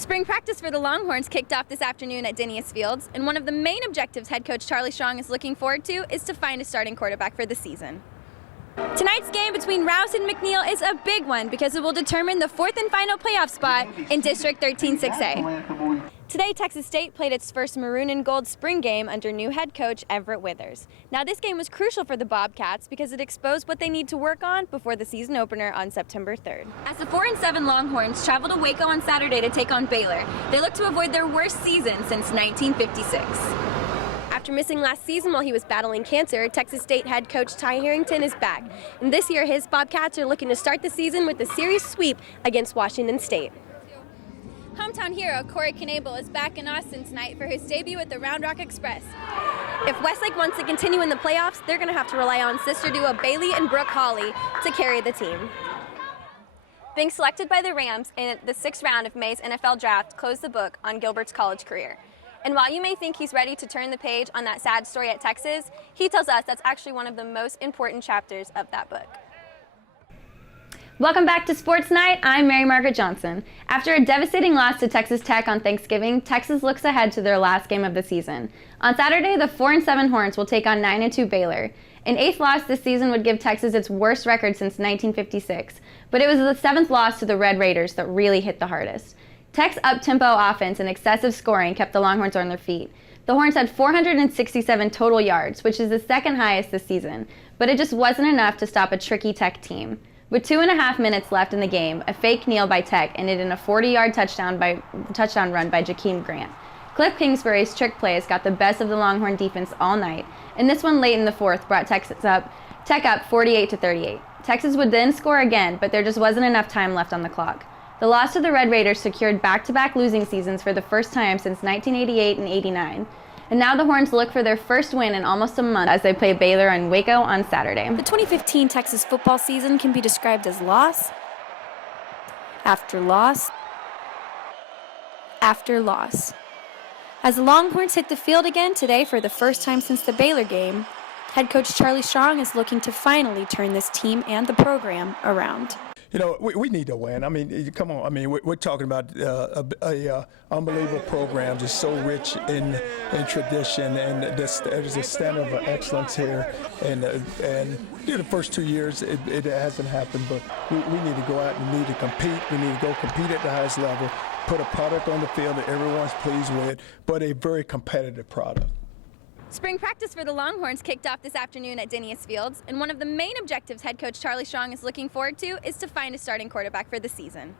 Spring practice for the Longhorns kicked off this afternoon at Dinius Fields, and one of the main objectives head coach Charlie Strong is looking forward to is to find a starting quarterback for the season. Tonight's game between Rouse and McNeil is a big one because it will determine the fourth and final playoff spot in District 13-6A. Today, Texas State played its first maroon and gold spring game under new head coach Everett Withers. Now, this game was crucial for the Bobcats because it exposed what they need to work on before the season opener on September 3rd. As the 4-7 Longhorns travel to Waco on Saturday to take on Baylor, they look to avoid their worst season since 1956. After missing last season while he was battling cancer, Texas State head coach Ty Harrington is back. And this year, his Bobcats are looking to start the season with a series sweep against Washington State. Hometown hero Corey Knable is back in Austin tonight for his debut at the Round Rock Express. If Westlake wants to continue in the playoffs, they're going to have to rely on sister duo Bailey and Brooke Hawley to carry the team. Being selected by the Rams in the 6th round of May's NFL draft closed the book on Gilbert's college career. And while you may think he's ready to turn the page on that sad story at Texas, he tells us that's actually one of the most important chapters of that book. Welcome back to Sports Night. I'm Margaret Johnson. After a devastating loss to Texas Tech on Thanksgiving, Texas looks ahead to their last game of the season. On Saturday, the 4-7 Horns will take on 9-2 Baylor. An 8th loss this season would give Texas its worst record since 1956, but it was the 7th loss to the Red Raiders that really hit the hardest. Tech's up-tempo offense and excessive scoring kept the Longhorns on their feet. The Horns had 467 total yards, which is the second highest this season, but it just wasn't enough to stop a tricky Tech team. With 2.5 minutes left in the game, a fake kneel by Tech ended in a 40-yard touchdown run by Jakeem Grant. Cliff Kingsbury's trick plays got the best of the Longhorn defense all night, and this one late in the fourth brought Tech up 48-38. Texas would then score again, but there just wasn't enough time left on the clock. The loss to the Red Raiders secured back-to-back losing seasons for the first time since 1988 and 89. And now the Horns look for their first win in almost a month as they play Baylor in Waco on Saturday. The 2015 Texas football season can be described as loss after loss after loss. As the Longhorns hit the field again today for the first time since the Baylor game, head coach Charlie Strong is looking to finally turn this team and the program around. You know, we need to win. I mean, come on. I mean, we're talking about a unbelievable program, just so rich in tradition, and there's a standard of excellence here. And the first 2 years, it hasn't happened, but we need to go out and we need to compete. We need to go compete at the highest level, put a product on the field that everyone's pleased with, but a very competitive product. Spring practice for the Longhorns kicked off this afternoon at Dinius Fields, and one of the main objectives head coach Charlie Strong is looking forward to is to find a starting quarterback for the season.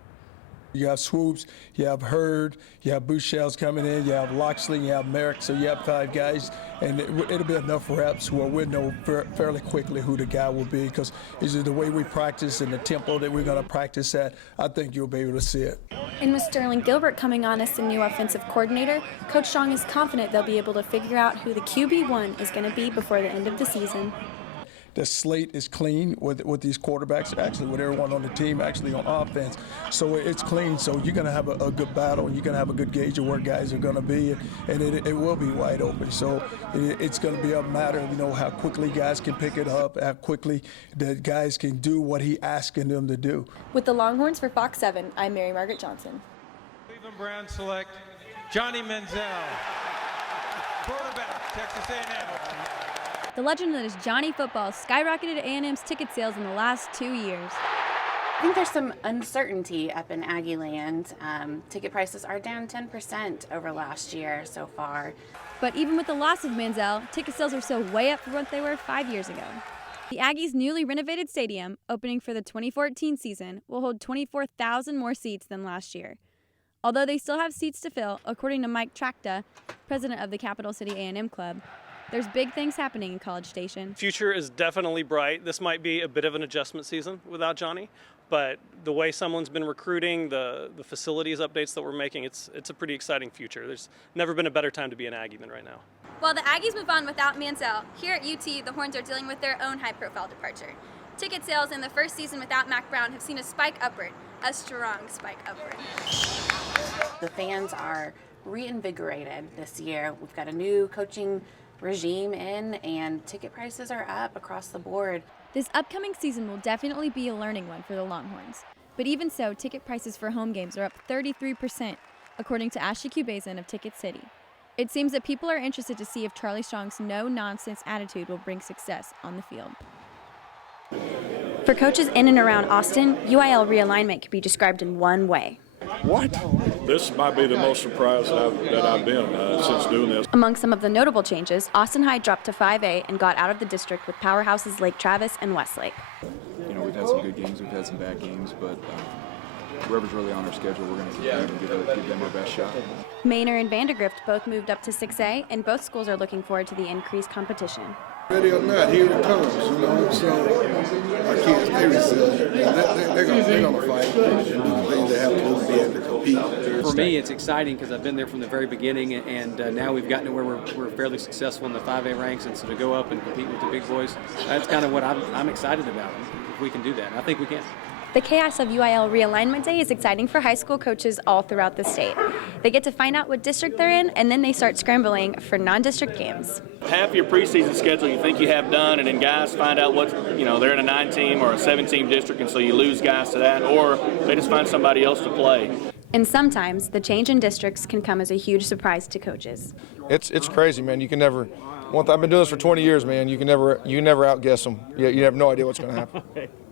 You have Swoops, you have Hurd, you have Bouchels coming in, you have Loxley, you have Merrick, so you have 5 guys, and it'll be enough reps where we'll know fairly quickly who the guy will be, because the way we practice and the tempo that we're going to practice at, I think you'll be able to see it. And with Sterling Gilbert coming on as the new offensive coordinator, Coach Strong is confident they'll be able to figure out who the QB1 is going to be before the end of the season. The slate is clean with these quarterbacks, actually with everyone on the team, actually on offense. So it's clean, so you're going to have a good battle, and you're going to have a good gauge of where guys are going to be, and it will be wide open. So it's going to be a matter of, how quickly guys can pick it up, how quickly the guys can do what he's asking them to do. With the Longhorns for Fox 7, I'm Margaret Johnson. Cleveland Browns select Johnny Manziel, quarterback, Texas A&M. The legend that is Johnny Football skyrocketed A&M's ticket sales in the last 2 years. I think there's some uncertainty up in Aggie land. Ticket prices are down 10% over last year so far. But even with the loss of Manziel, ticket sales are still way up from what they were 5 years ago. The Aggies' newly renovated stadium, opening for the 2014 season, will hold 24,000 more seats than last year. Although they still have seats to fill, according to Mike Tracta, president of the Capital City A&M Club, there's big things happening in College Station. Future is definitely bright. This might be a bit of an adjustment season without Johnny, but the way someone's been recruiting, the facilities updates that we're making, it's a pretty exciting future. There's never been a better time to be an Aggie than right now. While the Aggies move on without Manziel, here at UT, the Horns are dealing with their own high-profile departure. Ticket sales in the first season without Mack Brown have seen a spike upward, a strong spike upward. The fans are reinvigorated this year. We've got a new coaching regime in, and ticket prices are up across the board. This upcoming season will definitely be a learning one for the Longhorns. But even so, ticket prices for home games are up 33%, according to Ashley Kubazin of Ticket City. It seems that people are interested to see if Charlie Strong's no-nonsense attitude will bring success on the field. For coaches in and around Austin, UIL realignment can be described in one way. What? This might be the most surprised that I've been since doing this. Among some of the notable changes, Austin High dropped to 5A and got out of the district with powerhouses Lake Travis and Westlake. You know, we've had some good games, we've had some bad games, but whoever's really on our schedule, we're going to compete and give them our best shot. Manor and Vandergrift both moved up to 6A, and both schools are looking forward to the increased competition. Ready or not, here it comes, you know, so our kids, they resilient. They're gonna fight and do the things they have to do to be able to compete. For me, it's exciting because I've been there from the very beginning, and now we've gotten to where we're fairly successful in the 5A ranks, and so to go up and compete with the big boys, that's kind of what I'm excited about, if we can do that. And I think we can. The chaos of UIL Realignment Day is exciting for high school coaches all throughout the state. They get to find out what district they're in, and then they start scrambling for non-district games. Half your preseason schedule you think you have done, and then guys find out they're in a 9-team or a 7-team district, and so you lose guys to that, or they just find somebody else to play. And sometimes the change in districts can come as a huge surprise to coaches. It's crazy, man. You can never. I've been doing this for 20 years, man. You can never outguess them. You have no idea what's going to happen.